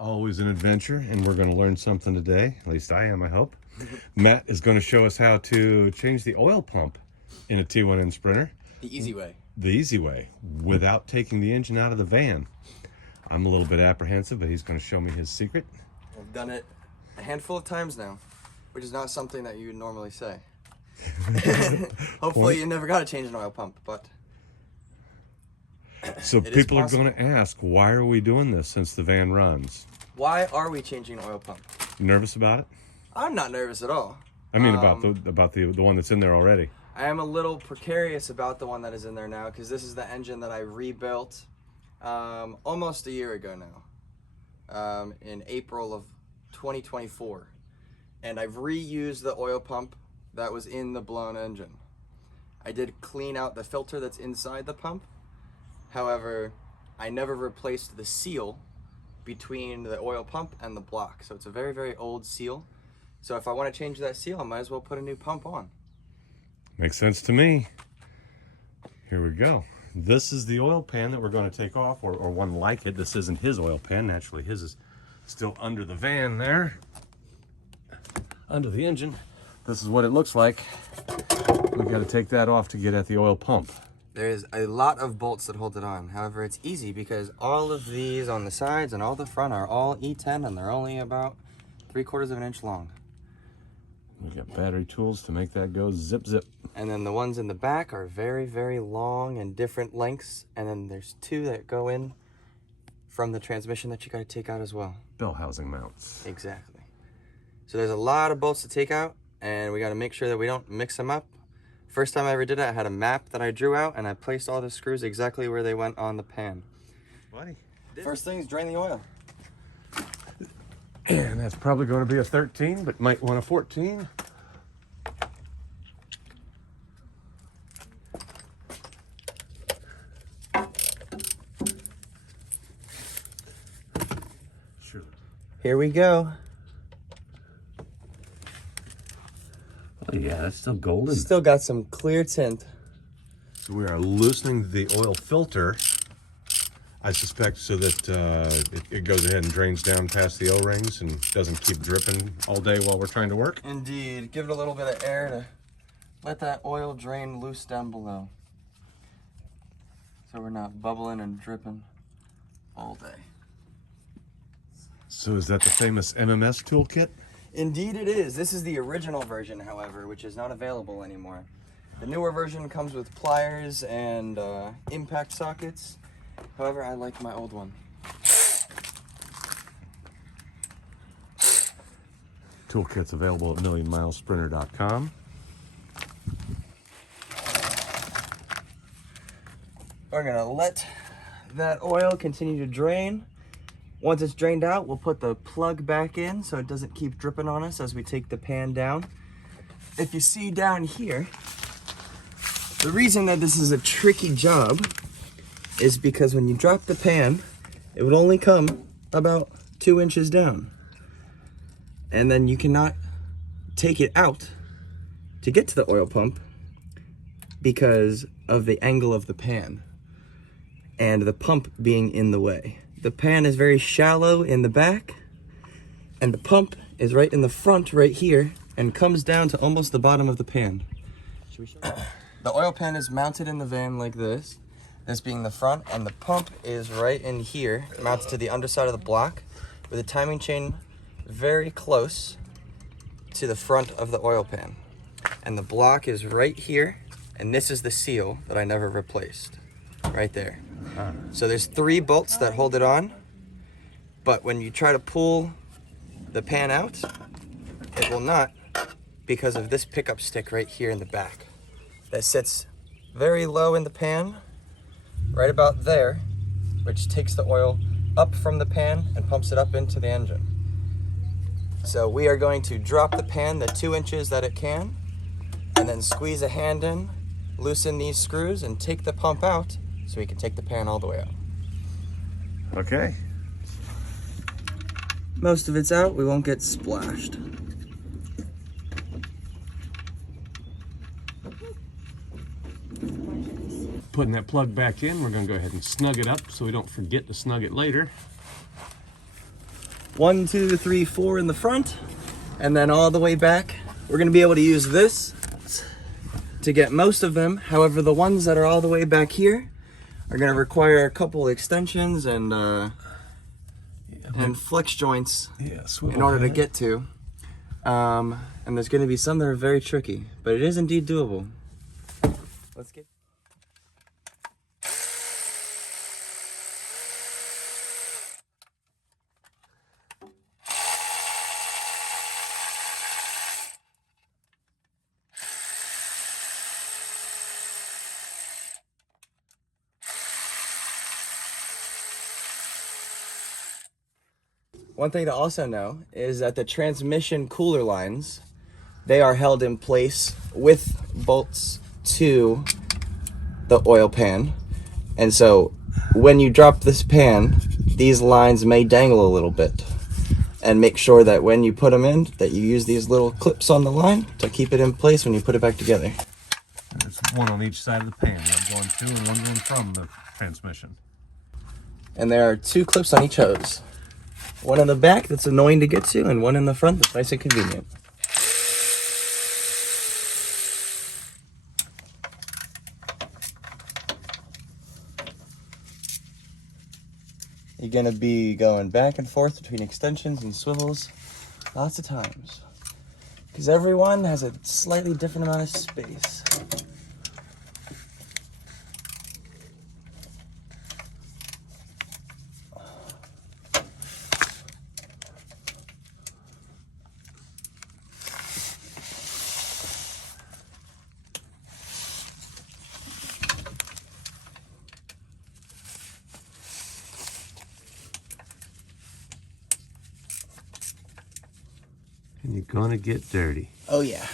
Always an adventure, and we're going to learn something today. At least I am, I hope. Matt is going to show us how to change the oil pump in a T1N Sprinter. The easy way. The easy way, without taking the engine out of the van. I'm a little bit apprehensive, but he's going to show me his secret. I've done it a handful of times now, which is not something that you would normally say. Hopefully you never got to change an oil pump, but so people are going to ask, why are we doing this since the van runs? Why are we changing an oil pump? Nervous about it? I'm not nervous at all. I mean, about the one that's in there already. I am a little precarious about the one that is in there now, because this is the engine that I rebuilt almost a year ago now, in April of 2024. And I've reused the oil pump that was in the blown engine. I did clean out the filter that's inside the pump. However, I never replaced the seal between the oil pump and the block. So it's a very, very old seal. So if I want to change that seal, I might as well put a new pump on. Makes sense to me. Here we go. This is the oil pan that we're going to take off, or one like it. This isn't his oil pan. Naturally, his is still under the van there, under the engine. This is what it looks like. We've got to take that off to get at the oil pump. There's a lot of bolts that hold it on. However, it's easy because all of these on the sides and all the front are all E10, and they're only about 3/4 of an inch long. We've got battery tools to make that go zip zip. And then the ones in the back are very, very long and different lengths. And then there's two that go in from the transmission that you got to take out as well. Bell housing mounts. Exactly. So there's a lot of bolts to take out, and we got to make sure that we don't mix them up. First time I ever did it, I had a map that I drew out, and I placed all the screws exactly where they went on the pan. Buddy. First thing is drain the oil. And that's probably going to be a 13, but might want a 14. Sure. Here we go. Oh yeah, that's still golden. Still got some clear tint. So we are loosening the oil filter, I suspect, so that it goes ahead and drains down past the O-rings and doesn't keep dripping all day while we're trying to work. Indeed. Give it a little bit of air to let that oil drain loose down below, so we're not bubbling and dripping all day. So is that the famous MMS toolkit? Indeed it is. This is the original version, however, which is not available anymore. The newer version comes with pliers and impact sockets. However, I like my old one. Toolkit's available at millionmilesprinter.com. We're gonna let that oil continue to drain. Once it's drained out, we'll put the plug back in so it doesn't keep dripping on us as we take the pan down. If you see down here, the reason that this is a tricky job is because when you drop the pan, it would only come about 2 inches down. And then you cannot take it out to get to the oil pump because of the angle of the pan and the pump being in the way. The pan is very shallow in the back, and the pump is right in the front right here and comes down to almost the bottom of the pan. Should we show you? The oil pan is mounted in the van like this being the front, and the pump is right in here, mounted to the underside of the block with a timing chain very close to the front of the oil pan. And the block is right here, and this is the seal that I never replaced, right there. So there's 3 bolts that hold it on, but when you try to pull the pan out, it will not, because of this pickup stick right here in the back that sits very low in the pan, right about there, which takes the oil up from the pan and pumps it up into the engine. So we are going to drop the pan the 2 inches that it can, and then squeeze a hand in, loosen these screws, and take the pump out so we can take the pan all the way out. Okay. Most of it's out, we won't get splashed. Putting that plug back in, we're going to go ahead and snug it up so we don't forget to snug it later. 1, 2, 3, 4 in the front, and then all the way back. We're gonna be able to use this to get most of them. However, the ones that are all the way back here are gonna require a couple extensions and flex joints in order to get to. And there's gonna be some that are very tricky, but it is indeed doable. Let's get. One thing to also know is that the transmission cooler lines, they are held in place with bolts to the oil pan. And so when you drop this pan, these lines may dangle a little bit. And make sure that when you put them in, that you use these little clips on the line to keep it in place when you put it back together. And it's one on each side of the pan, one going to and one going from the transmission. And there are 2 clips on each hose. One in the back that's annoying to get to, and one in the front that's nice and convenient. You're gonna be going back and forth between extensions and swivels lots of times, because every one has a slightly different amount of space. And you're gonna get dirty. Oh yeah.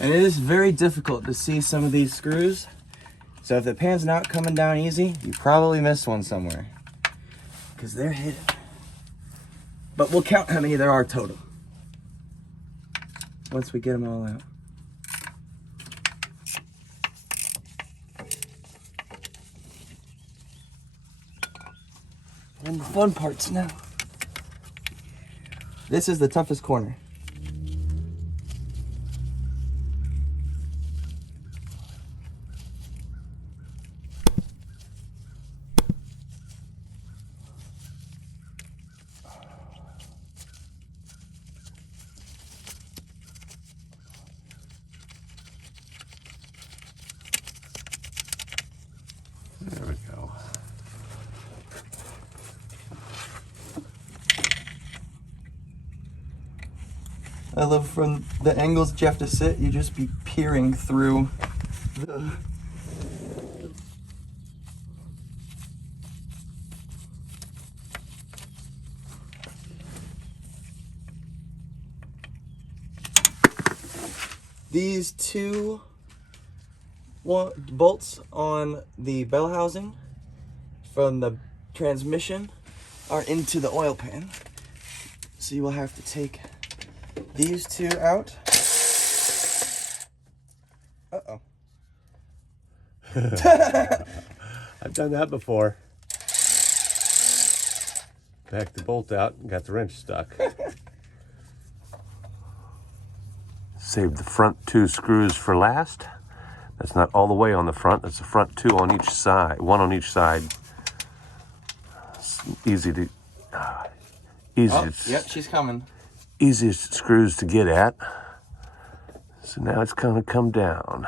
And it is very difficult to see some of these screws. So if the pan's not coming down easy, you probably missed one somewhere, because they're hidden. But we'll count how many there are total once we get them all out. And the fun parts now. This is the toughest corner. There we go. I love from the angles that you have to sit, you just be peering through the... These 2 bolts on the bell housing from the transmission are into the oil pan. So you will have to take these 2 out. Uh-oh. I've done that before. Backed the bolt out and got the wrench stuck. Save the front 2 screws for last. That's not all the way on the front. That's the front 2 on each side, 1 on each side. It's easy to, Yep, she's coming. Easiest screws to get at. So now it's going to come down.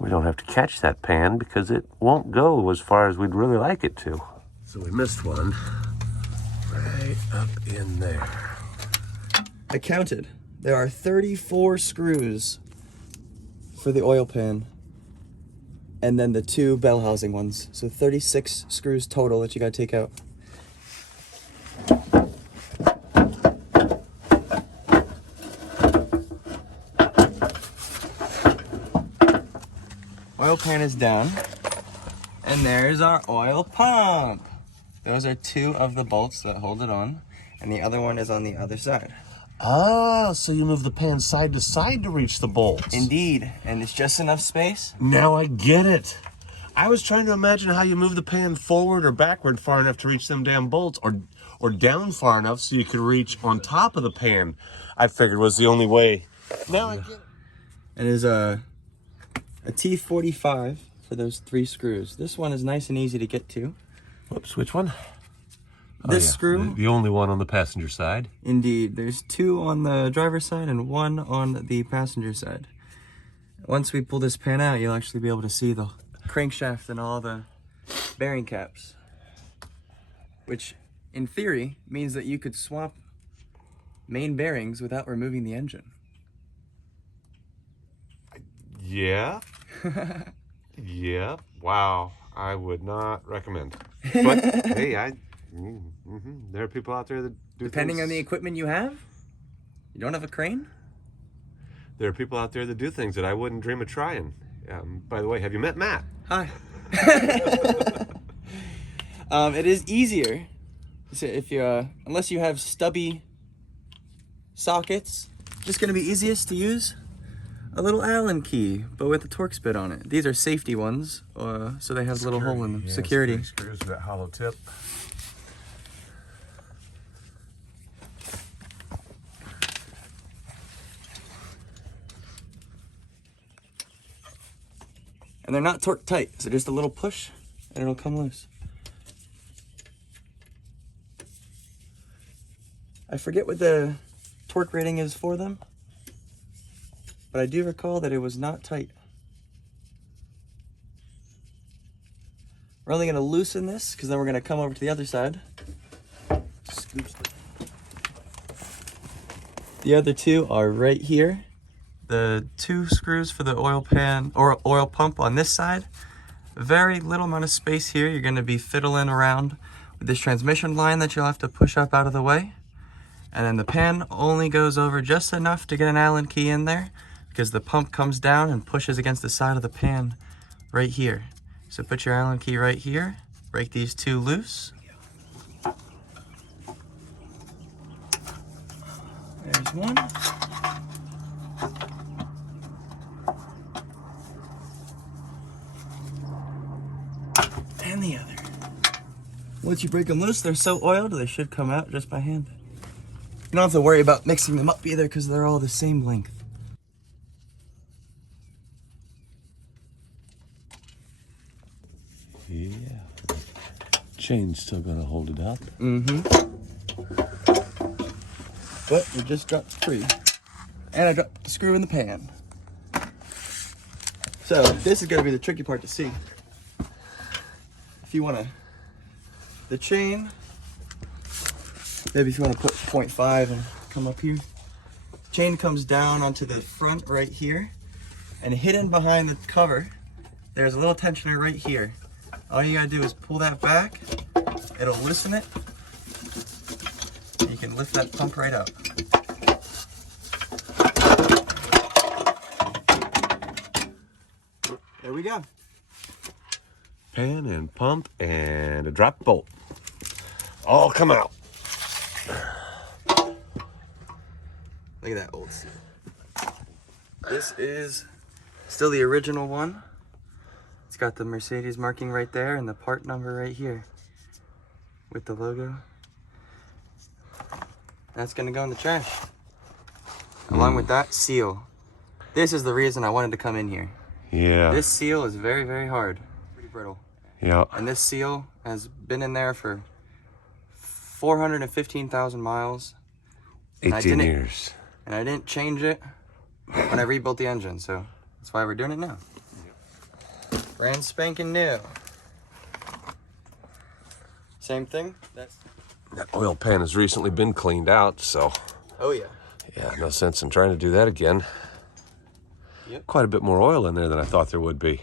We don't have to catch that pan because it won't go as far as we'd really like it to. So we missed one right up in there. I counted. There are 34 screws for the oil pan, and then the 2 bell housing ones. So 36 screws total that you gotta take out. Oil pan is down, and there's our oil pump. Those are two of the bolts that hold it on, and the other one is on the other side. Oh, so you move the pan side to side to reach the bolts. Indeed, and it's just enough space. Now I get it. I was trying to imagine how you move the pan forward or backward far enough to reach them damn bolts, or down far enough so you could reach on top of the pan. I figured was the only way. Now I get it. It is a T45 for those 3 screws. This one is nice and easy to get to. Whoops, which one? This screw? The only one on the passenger side. Indeed. There's 2 on the driver's side and 1 on the passenger side. Once we pull this pan out, you'll actually be able to see the crankshaft and all the bearing caps. Which, in theory, means that you could swap main bearings without removing the engine. Yeah. Yeah. Wow. I would not recommend. But hey, there are people out there that do Depending things. on the equipment you have? You don't have a crane? There are people out there that do things that I wouldn't dream of trying. By the way, have you met Matt? Hi. It is easier if you, unless you have stubby sockets, just gonna be easiest to use a little Allen key, but with a Torx bit on it. These are safety ones, so they have a little hole in them. Yeah, Security. Screws with that hollow tip. And they're not torque tight, so just a little push and it'll come loose. I forget what the torque rating is for them, but I do recall that it was not tight. We're only going to loosen this because then we're going to come over to the other side. The other 2 are right here. The 2 screws for the oil pan or oil pump on this side. Very little amount of space here. You're going to be fiddling around with this transmission line that you'll have to push up out of the way. And then the pan only goes over just enough to get an Allen key in there, because the pump comes down and pushes against the side of the pan right here. So put your Allen key right here, break these 2 loose. There's one. And the other. Once you break them loose, they're so oiled, they should come out just by hand. You don't have to worry about mixing them up either because they're all the same length. Yeah. Chain's still gonna hold it up. Mm-hmm. But it just dropped free. And I dropped the screw in the pan. So this is gonna be the tricky part to see. If you wanna, the chain, maybe if you wanna put 0.5 and come up here. Chain comes down onto the front right here, and hidden behind the cover, there's a little tensioner right here. All you gotta do is pull that back, it'll loosen it, and you can lift that pump right up. There we go. Pan and pump and a drop bolt. All come out. Look at that old seal. This is still the original one. It's got the Mercedes marking right there and the part number right here with the logo. That's gonna go in the trash. Along with that seal. This is the reason I wanted to come in here. Yeah. This seal is very, very hard. Pretty brittle. Yeah. And this seal has been in there for 415,000 miles. 18 years. And I didn't change it when I rebuilt the engine, so that's why we're doing it now. Brand spanking new. Same thing. That oil pan has recently been cleaned out, so Oh yeah. yeah, no sense in trying to do that again. Yep. Quite a bit more oil in there than I thought there would be.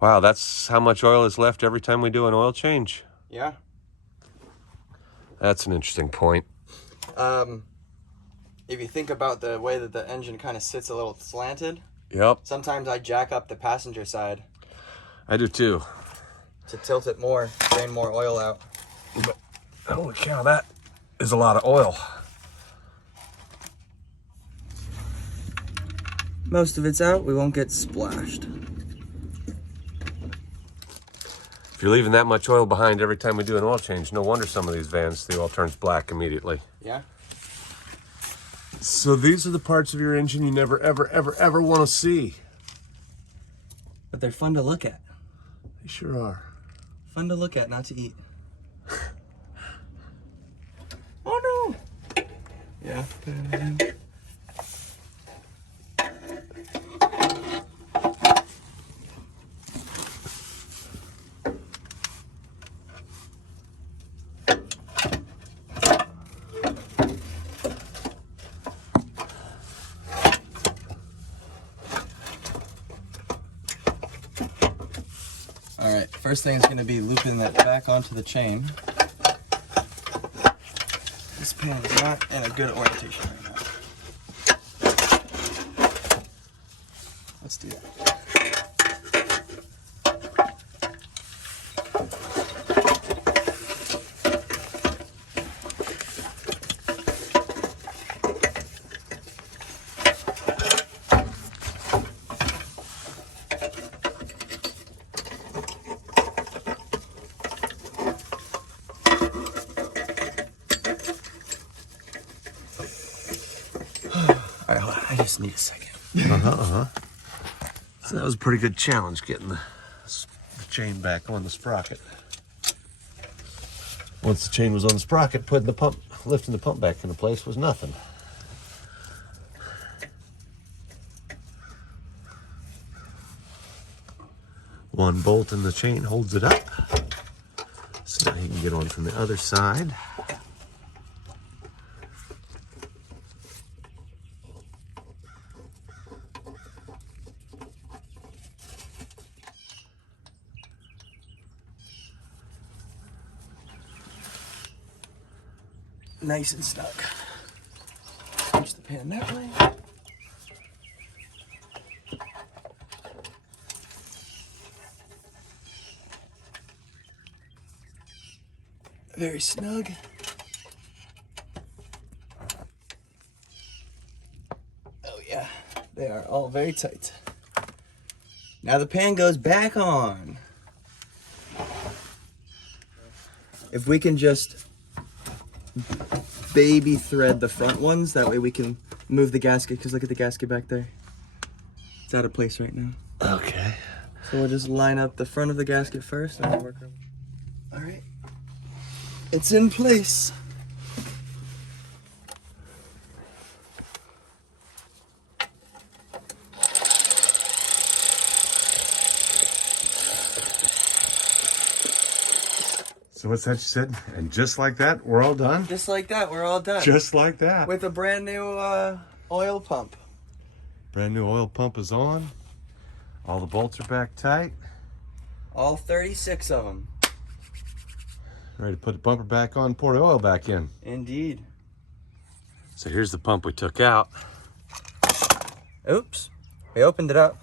Wow, that's how much oil is left every time we do an oil change. Yeah. That's an interesting point. If you think about the way that the engine kind of sits a little slanted, Yep, sometimes I jack up the passenger side I do too. to tilt it more, drain more oil out. But holy cow, that is a lot of oil. Most of it's out, we won't get splashed. If you're leaving that much oil behind every time we do an oil change, no wonder some of these vans, the oil turns black immediately. Yeah. So these are the parts of your engine you never, ever, ever, ever want to see. But they're fun to look at. They sure are. Fun to look at, not to eat. Oh no! Yeah. All right, first thing is going to be looping that back onto the chain. This pan is not in a good orientation right now. Let's do that. All right, I just need a second. So that was a pretty good challenge getting the chain back on the sprocket. Once the chain was on the sprocket, putting the pump, lifting the pump back into place was nothing. One bolt in the chain holds it up. So now he can get on from the other side. Nice and snug. Punch the pan that way. Very snug. Oh yeah, they are all very tight. Now the pan goes back on. If we can just baby thread the front ones, that way we can move the gasket, because look at the gasket back there. It's out of place right now. Okay. So we'll just line up the front of the gasket first and we'll work on it. All right. It's in place. So what's that you said? And just like that, we're all done? Just like that, we're all done. Just like that. With a brand new oil pump. Brand new oil pump is on. All the bolts are back tight. All 36 of them. Ready to put the bumper back on, pour the oil back in. Indeed. So here's the pump we took out. Oops. We opened it up.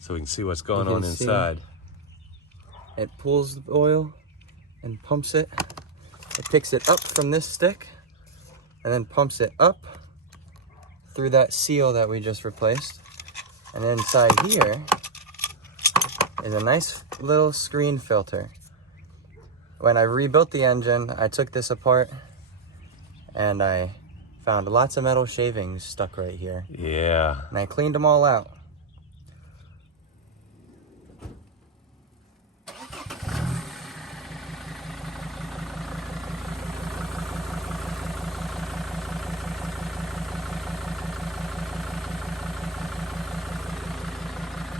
So we can see what's going You on can see. inside. It pulls the oil and pumps it. It picks it up from this stick and then pumps it up through that seal that we just replaced. And inside here is a nice little screen filter. When I rebuilt the engine, I took this apart and I found lots of metal shavings stuck right here. Yeah. And I cleaned them all out.